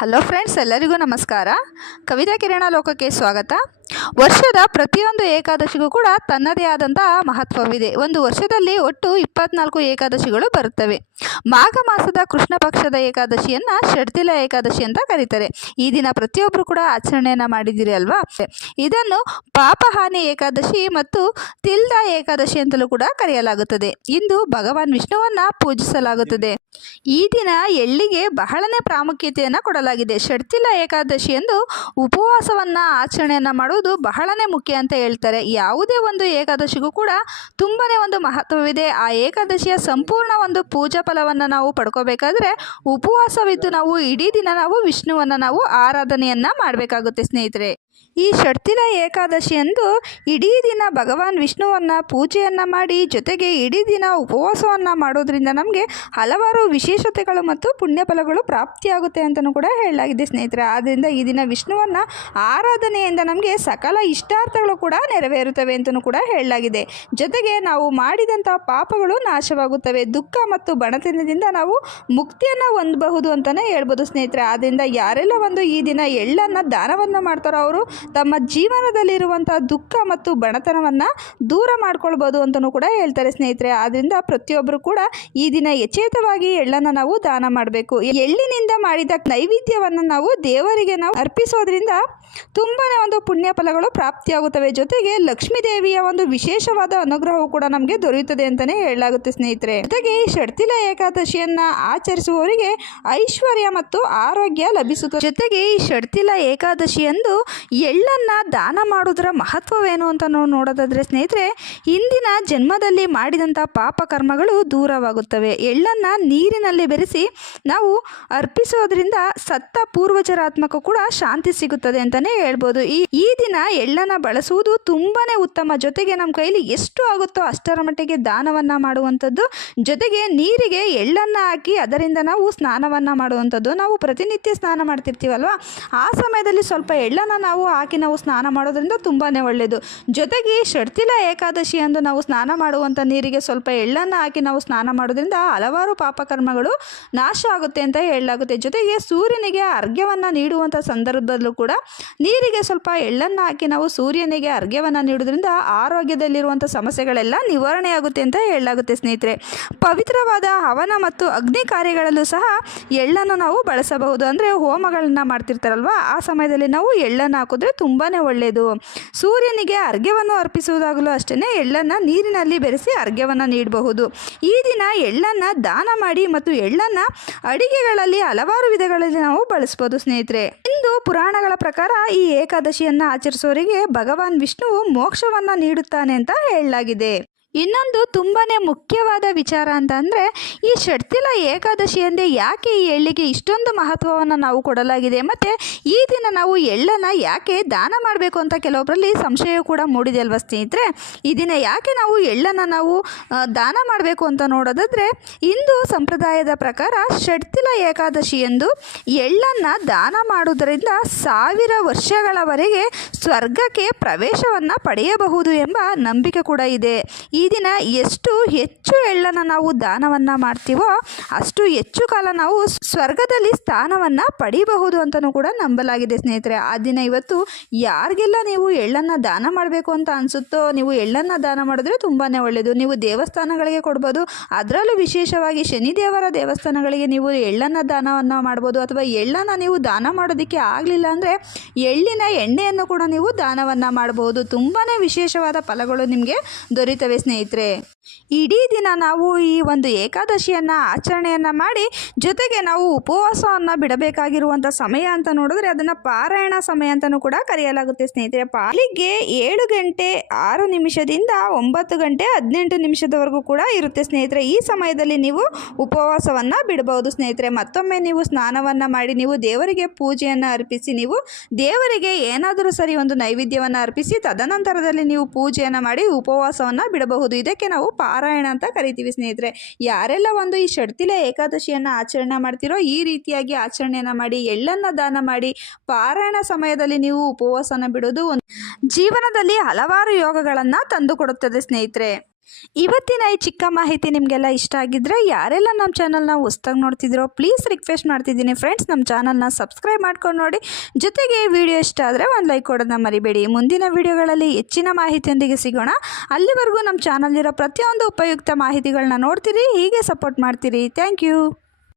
Hello friends, ಎಲ್ಲರಿಗೂ ನಮಸ್ಕಾರ. ಕವಿತಾ ಕಿರಣ ಲೋಕಕ್ಕೆ ಸ್ವಾಗತ. ವರ್ಷದ ಪ್ರತಿಯೊಂದು ಏಕಾದಶಿಗೂ ಕೂಡ ತನ್ನದೇ ಆದಂತಹ ಮಹತ್ವವಿದೆ. ಒಂದು ವರ್ಷದಲ್ಲಿ ಒಟ್ಟು 24 ಏಕಾದಶಿಗಳು ಬರುತ್ತವೆ. ಮಾಘ ಮಾಸದ ಕೃಷ್ಣ ಪಕ್ಷದ ಏಕಾದಶಿಯನ್ನು ಷಡ್ತಿಲ ಏಕಾದಶಿ ಅಂತ ಕರೀತಾರೆ. ಈ ದಿನ ಪ್ರತಿಯೊಬ್ಬರು ಕೂಡ ಆಚರಣೆಯನ್ನು ಮಾಡಿದ್ದೀರಿ ಅಲ್ವಾ. ಇದನ್ನು ಪಾಪಹಾನಿ ಏಕಾದಶಿ ಮತ್ತು ತಿಲ್ದ ಏಕಾದಶಿ ಅಂತಲೂ ಕೂಡ ಕರೆಯಲಾಗುತ್ತದೆ. ಇಂದು ಭಗವಾನ್ ವಿಷ್ಣುವನ್ನು ಪೂಜಿಸಲಾಗುತ್ತದೆ. ಈ ದಿನ ಎಳ್ಳಿಗೆ ಬಹಳನೇ ಪ್ರಾಮುಖ್ಯತೆಯನ್ನು ಕೊಡಲಾಗಿದೆ. ಷಡ್ತಿಲ ಏಕಾದಶಿ ಎಂದು ಉಪವಾಸವನ್ನು ಆಚರಣೆಯನ್ನು ಮಾಡುವುದು ಬಹಳನೇ ಮುಖ್ಯ ಅಂತ ಹೇಳ್ತಾರೆ. ಯಾವುದೇ ಒಂದು ಏಕಾದಶಿಗೂ ಕೂಡ ತುಂಬನೇ ಒಂದು ಮಹತ್ವವಿದೆ. ಆ ಏಕಾದಶಿಯ ಸಂಪೂರ್ಣ ಒಂದು ಪೂಜಾ ಫಲವನ್ನು ನಾವು ಪಡ್ಕೋಬೇಕಾದ್ರೆ ಉಪವಾಸವಿದ್ದು ನಾವು ಇಡೀ ದಿನ ನಾವು ವಿಷ್ಣುವನ್ನು ನಾವು ಆರಾಧನೆಯನ್ನು ಮಾಡಬೇಕಾಗುತ್ತೆ ಸ್ನೇಹಿತರೆ. ಈ ಷಡ್ತಿಲ ಏಕಾದಶಿಯಂದು ಇಡೀ ದಿನ ಭಗವಾನ್ ವಿಷ್ಣುವನ್ನು ಪೂಜೆಯನ್ನು ಮಾಡಿ ಜೊತೆಗೆ ಇಡೀ ದಿನ ಉಪವಾಸವನ್ನು ಮಾಡೋದ್ರಿಂದ ನಮಗೆ ಹಲವಾರು ವಿಶೇಷತೆಗಳು ಮತ್ತು ಪುಣ್ಯಫಲಗಳು ಪ್ರಾಪ್ತಿಯಾಗುತ್ತೆ ಅಂತಲೂ ಕೂಡ ಹೇಳಲಾಗಿದೆ ಸ್ನೇಹಿತರೆ. ಆದ್ದರಿಂದ ಈ ದಿನ ವಿಷ್ಣುವನ್ನು ಆರಾಧನೆಯಿಂದ ನಮಗೆ ಸಕಲ ಇಷ್ಟಾರ್ಥಗಳು ಕೂಡ ನೆರವೇರುತ್ತವೆ ಅಂತಲೂ ಕೂಡ ಹೇಳಲಾಗಿದೆ. ಜೊತೆಗೆ ನಾವು ಮಾಡಿದಂಥ ಪಾಪಗಳು ನಾಶವಾಗುತ್ತವೆ. ದುಃಖ ಮತ್ತು ಬಡತನದಿಂದ ನಾವು ಮುಕ್ತಿಯನ್ನು ಹೊಂದಬಹುದು ಅಂತಲೇ ಹೇಳ್ಬೋದು ಸ್ನೇಹಿತರೆ. ಆದ್ದರಿಂದ ಯಾರೆಲ್ಲ ಒಂದು ಈ ದಿನ ಎಳ್ಳನ್ನು ದಾನವನ್ನು ಮಾಡ್ತಾರೋ ಅವರು ತಮ್ಮ ಜೀವನದಲ್ಲಿರುವಂಥ ದುಃಖ ಮತ್ತು ಬಡತನವನ್ನು ದೂರ ಮಾಡ್ಕೊಳ್ಬೋದು ಅಂತಲೂ ಕೂಡ ಹೇಳ್ತಾರೆ ಸ್ನೇಹಿತರೆ. ಆದ್ದರಿಂದ ಪ್ರತಿಯೊಬ್ಬರು ಕೂಡ ಈ ದಿನ ಎಚ್ಚೇತವಾಗಿ ಎಳ್ಳನ್ನು ನಾವು ದಾನ ಮಾಡಬೇಕು. ಎಳ್ಳಿನಿಂದ ಮಾಡಿದ ನೈವೇದ್ಯವನ್ನು ನಾವು ದೇವರಿಗೆ ನಾವು ಅರ್ಪಿಸೋದ್ರಿಂದ ತುಂಬಾನೇ ಒಂದು ಪುಣ್ಯ ಫಲಗಳು ಪ್ರಾಪ್ತಿಯಾಗುತ್ತವೆ. ಜೊತೆಗೆ ಲಕ್ಷ್ಮೀ ದೇವಿಯ ಒಂದು ವಿಶೇಷವಾದ ಅನುಗ್ರಹವು ಕೂಡ ನಮಗೆ ದೊರೆಯುತ್ತದೆ ಅಂತಲೇ ಹೇಳಲಾಗುತ್ತೆ ಸ್ನೇಹಿತರೆ. ಜೊತೆಗೆ ಈ ಷಡ್ತಿಲ ಏಕಾದಶಿಯನ್ನ ಆಚರಿಸುವವರಿಗೆ ಐಶ್ವರ್ಯ ಮತ್ತು ಆರೋಗ್ಯ ಲಭಿಸುತ್ತದೆ. ಜೊತೆಗೆ ಈ ಷಡ್ತಿಲ ಏಕಾದಶಿಯಂದು ಎಳ್ಳನ್ನು ದಾನ ಮಾಡೋದರ ಮಹತ್ವವೇನು ಅಂತ ನಾವು ನೋಡೋದಾದ್ರೆ ಸ್ನೇಹಿತರೆ, ಹಿಂದಿನ ಜನ್ಮದಲ್ಲಿ ಮಾಡಿದಂಥ ಪಾಪ ಕರ್ಮಗಳು ದೂರವಾಗುತ್ತವೆ. ಎಳ್ಳನ್ನು ನೀರಿನಲ್ಲಿ ಬೆರೆಸಿ ನಾವು ಅರ್ಪಿಸೋದ್ರಿಂದ ಸತ್ತ ಪೂರ್ವಜರ ಆತ್ಮಕ್ಕೂ ಕೂಡ ಶಾಂತಿ ಸಿಗುತ್ತದೆ ಅಂತಲೇ ಹೇಳ್ಬೋದು. ಈ ದಿನ ಎಳ್ಳನ್ನು ಬಳಸುವುದು ತುಂಬಾನೇ ಉತ್ತಮ. ಜೊತೆಗೆ ನಮ್ಮ ಕೈಲಿ ಎಷ್ಟು ಆಗುತ್ತೋ ಅಷ್ಟರ ಮಟ್ಟಿಗೆ ದಾನವನ್ನು ಮಾಡುವಂಥದ್ದು. ಜೊತೆಗೆ ನೀರಿಗೆ ಎಳ್ಳನ್ನು ಹಾಕಿ ಅದರಿಂದ ನಾವು ಸ್ನಾನವನ್ನು ಮಾಡುವಂಥದ್ದು. ನಾವು ಪ್ರತಿನಿತ್ಯ ಸ್ನಾನ ಮಾಡ್ತಿರ್ತೀವಲ್ವ, ಆ ಸಮಯದಲ್ಲಿ ಸ್ವಲ್ಪ ಎಳ್ಳನ್ನು ನಾವು ಹಾಕಿ ನಾವು ಸ್ನಾನ ಮಾಡೋದ್ರಿಂದ ತುಂಬಾ ಒಳ್ಳೆಯದು. ಜೊತೆಗೆ ಷಡ್ತಿಲ ಏಕಾದಶಿ ಅಂದು ನಾವು ಸ್ನಾನ ಮಾಡುವಂಥ ನೀರಿಗೆ ಸ್ವಲ್ಪ ಎಳ್ಳನ್ನು ಹಾಕಿ ನಾವು ಸ್ನಾನ ಮಾಡೋದ್ರಿಂದ ಹಲವಾರು ಪಾಪಕರ್ಮಗಳು ನಾಶ ಆಗುತ್ತೆ ಅಂತ ಹೇಳಲಾಗುತ್ತೆ. ಜೊತೆಗೆ ಸೂರ್ಯನಿಗೆ ಅರ್ಘ್ಯವನ್ನು ನೀಡುವಂಥ ಸಂದರ್ಭದಲ್ಲೂ ಕೂಡ ನೀರಿಗೆ ಸ್ವಲ್ಪ ಎಳ್ಳನ್ನು ಹಾಕಿ ನಾವು ಸೂರ್ಯನಿಗೆ ಅರ್ಘ್ಯವನ್ನು ನೀಡೋದ್ರಿಂದ ಆರೋಗ್ಯದಲ್ಲಿರುವಂಥ ಸಮಸ್ಯೆಗಳೆಲ್ಲ ನಿವಾರಣೆ ಆಗುತ್ತೆ ಅಂತ ಹೇಳಲಾಗುತ್ತೆ ಸ್ನೇಹಿತರೆ. ಪವಿತ್ರವಾದ ಹವನ ಮತ್ತು ಅಗ್ನಿ ಕಾರ್ಯಗಳಲ್ಲೂ ಸಹ ಎಳ್ಳನ್ನು ನಾವು ಬಳಸಬಹುದು. ಅಂದರೆ ಹೋಮಗಳನ್ನ ಮಾಡ್ತಿರ್ತಾರಲ್ವ, ಆ ಸಮಯದಲ್ಲಿ ನಾವು ಎಳ್ಳನ್ನು ಹಾಕಿದ್ರೆ ತುಂಬಾ ಒಳ್ಳೆಯದು. ಸೂರ್ಯನಿಗೆ ಅರ್ಘ್ಯವನ್ನು ಅರ್ಪಿಸುವುದಾಗಲೂ ಅಷ್ಟೇ ಎಳ್ಳನ್ನು ನೀರಿನಲ್ಲಿ ಬೆರೆಸಿ ಅರ್ಘ್ಯವನ್ನು ನೀಡಬಹುದು. ಈ ದಿನ ಎಳ್ಳನ್ನು ದಾನ ಮಾಡಿ ಮತ್ತು ಎಳ್ಳನ್ನು ಅಡಿಗೆಗಳಲ್ಲಿ ಹಲವಾರು ವಿಧಗಳಲ್ಲಿ ನಾವು ಬಳಸ್ಬೋದು ಸ್ನೇಹಿತರೆ. ಇಂದು ಪುರಾಣಗಳ ಪ್ರಕಾರ ಈ ಏಕಾದಶಿಯನ್ನು ಆಚರಿಸುವವರಿಗೆ ಭಗವಾನ್ ವಿಷ್ಣುವು ಮೋಕ್ಷವನ್ನು ನೀಡುತ್ತಾನೆ ಅಂತ ಹೇಳಲಾಗಿದೆ. ಇನ್ನೊಂದು ತುಂಬಾನೇ ಮುಖ್ಯವಾದ ವಿಚಾರ ಅಂತ ಅಂದರೆ, ಈ ಷಡ್ತಿಲ ಏಕಾದಶಿ ಎಂದೇ ಯಾಕೆ ಈ ಎಳ್ಳಿಗೆ ಇಷ್ಟೊಂದು ಮಹತ್ವವನ್ನು ನಾವು ಕೊಡಲಾಗಿದೆ, ಮತ್ತು ಈ ದಿನ ನಾವು ಎಳ್ಳನ್ನು ಯಾಕೆ ದಾನ ಮಾಡಬೇಕು ಅಂತ ಕೆಲವೊಬ್ಬರಲ್ಲಿ ಸಂಶಯ ಕೂಡ ಮೂಡಿದೆ ಅಲ್ವ ಸ್ನೇಹಿತರೆ. ಈ ದಿನ ಯಾಕೆ ನಾವು ಎಳ್ಳನ್ನು ನಾವು ದಾನ ಮಾಡಬೇಕು ಅಂತ ನೋಡೋದಾದರೆ, ಹಿಂದೂ ಸಂಪ್ರದಾಯದ ಪ್ರಕಾರ ಷಡ್ತಿಲ ಏಕಾದಶಿ ಎಂದು ಎಳ್ಳನ್ನು ದಾನ ಮಾಡುವುದರಿಂದ 1000 ವರ್ಷಗಳವರೆಗೆ ಸ್ವರ್ಗಕ್ಕೆ ಪ್ರವೇಶವನ್ನು ಪಡೆಯಬಹುದು ಎಂಬ ನಂಬಿಕೆ ಕೂಡ ಇದೆ. ಈ ದಿನ ಎಷ್ಟು ಹೆಚ್ಚು ಎಳ್ಳನ್ನು ನಾವು ದಾನವನ್ನು ಮಾಡ್ತೀವೋ ಅಷ್ಟು ಹೆಚ್ಚು ಕಾಲ ನಾವು ಸ್ವರ್ಗದಲ್ಲಿ ಸ್ಥಾನವನ್ನು ಪಡೆಯಬಹುದು ಅಂತಲೂ ಕೂಡ ನಂಬಲಾಗಿದೆ ಸ್ನೇಹಿತರೆ. ಆ ದಿನ ಇವತ್ತು ಯಾರಿಗೆಲ್ಲ ನೀವು ಎಳ್ಳನ್ನು ದಾನ ಮಾಡಬೇಕು ಅಂತ ಅನಿಸುತ್ತೋ ನೀವು ಎಳ್ಳನ್ನು ದಾನ ಮಾಡಿದ್ರೆ ತುಂಬಾ ಒಳ್ಳೆಯದು. ನೀವು ದೇವಸ್ಥಾನಗಳಿಗೆ ಕೊಡ್ಬೋದು. ಅದರಲ್ಲೂ ವಿಶೇಷವಾಗಿ ಶನಿದೇವರ ದೇವಸ್ಥಾನಗಳಿಗೆ ನೀವು ಎಳ್ಳನ್ನು ದಾನವನ್ನು ಮಾಡ್ಬೋದು. ಅಥವಾ ಎಳ್ಳನ್ನು ನೀವು ದಾನ ಮಾಡೋದಕ್ಕೆ ಆಗಲಿಲ್ಲ ಅಂದರೆ ಎಳ್ಳಿನ ಎಣ್ಣೆಯನ್ನು ಕೂಡ ನೀವು ದಾನವನ್ನು ಮಾಡಬಹುದು. ತುಂಬಾ ವಿಶೇಷವಾದ ಫಲಗಳು ನಿಮಗೆ ದೊರೀತವೆ ಸ್ನೇಹಿತರೆ. ಇಡೀ ದಿನ ನಾವು ಈ ಒಂದು ಏಕಾದಶಿಯನ್ನು ಆಚರಣೆಯನ್ನು ಮಾಡಿ ಜೊತೆಗೆ ನಾವು ಉಪವಾಸವನ್ನು ಬಿಡಬೇಕಾಗಿರುವಂಥ ಸಮಯ ಅಂತ ನೋಡಿದ್ರೆ ಅದನ್ನು ಪಾರಾಯಣ ಸಮಯ ಅಂತಲೂ ಕೂಡ ಕರೆಯಲಾಗುತ್ತೆ ಸ್ನೇಹಿತರೆ. ಬೆಳಿಗ್ಗೆ 7 ಗಂಟೆ 6 ನಿಮಿಷದಿಂದ 9 ಗಂಟೆ 18 ನಿಮಿಷದವರೆಗೂ ಕೂಡ ಇರುತ್ತೆ ಸ್ನೇಹಿತರೆ. ಈ ಸಮಯದಲ್ಲಿ ನೀವು ಉಪವಾಸವನ್ನು ಬಿಡಬಹುದು ಸ್ನೇಹಿತರೆ. ಮತ್ತೊಮ್ಮೆ ನೀವು ಸ್ನಾನವನ್ನು ಮಾಡಿ ನೀವು ದೇವರಿಗೆ ಪೂಜೆಯನ್ನು ಅರ್ಪಿಸಿ ನೀವು ದೇವರಿಗೆ ಏನಾದರೂ ಸರಿ ಒಂದು ನೈವೇದ್ಯವನ್ನು ಅರ್ಪಿಸಿ ತದನಂತರದಲ್ಲಿ ನೀವು ಪೂಜೆಯನ್ನು ಮಾಡಿ ಉಪವಾಸವನ್ನು ಬಿಡಬಹುದು. ಇದಕ್ಕೆ ನಾವು ಪಾರಾಯಣ ಅಂತ ಕರಿತೀವಿ ಸ್ನೇಹಿತರೆ. ಯಾರೆಲ್ಲ ಒಂದು ಈ ಷಡ್ತಿಲ ಏಕಾದಶಿಯನ್ನು ಆಚರಣೆ ಮಾಡ್ತಿರೋ ಈ ರೀತಿಯಾಗಿ ಆಚರಣೆಯನ್ನು ಮಾಡಿ ಎಳ್ಳನ್ನು ದಾನ ಮಾಡಿ ಪಾರಾಯಣ ಸಮಯದಲ್ಲಿ ನೀವು ಉಪವಾಸನ ಬಿಡೋದು ಜೀವನದಲ್ಲಿ ಹಲವಾರು ಯೋಗಗಳನ್ನು ತಂದುಕೊಡುತ್ತದೆ ಸ್ನೇಹಿತರೆ. ಇವತ್ತಿನ ಈ ಚಿಕ್ಕ ಮಾಹಿತಿ ನಿಮಗೆಲ್ಲ ಇಷ್ಟ ಆಗಿದ್ದರೆ ಯಾರೆಲ್ಲ ನಮ್ಮ ಚಾನಲ್ನ ಹೊಸ್ದಾಗಿ ನೋಡ್ತಿದ್ದೀರೋ ಪ್ಲೀಸ್ ರಿಕ್ವೆಸ್ಟ್ ಮಾಡ್ತಿದ್ದೀನಿ ಫ್ರೆಂಡ್ಸ್, ನಮ್ಮ ಚಾನಲ್ನ ಸಬ್ಸ್ಕ್ರೈಬ್ ಮಾಡ್ಕೊಂಡು ನೋಡಿ. ಜೊತೆಗೆ ಈ ವಿಡಿಯೋ ಇಷ್ಟ ಆದರೆ ಒಂದು ಲೈಕ್ ಕೊಡೋದನ್ನ ಮರಿಬೇಡಿ. ಮುಂದಿನ ವಿಡಿಯೋಗಳಲ್ಲಿ ಹೆಚ್ಚಿನ ಮಾಹಿತಿಯೊಂದಿಗೆ ಸಿಗೋಣ. ಅಲ್ಲಿವರೆಗೂ ನಮ್ಮ ಚಾನಲ್ಲಿರೋ ಪ್ರತಿಯೊಂದು ಉಪಯುಕ್ತ ಮಾಹಿತಿಗಳನ್ನ ನೋಡ್ತೀರಿ, ಹೀಗೆ ಸಪೋರ್ಟ್ ಮಾಡ್ತೀರಿ. Thank you.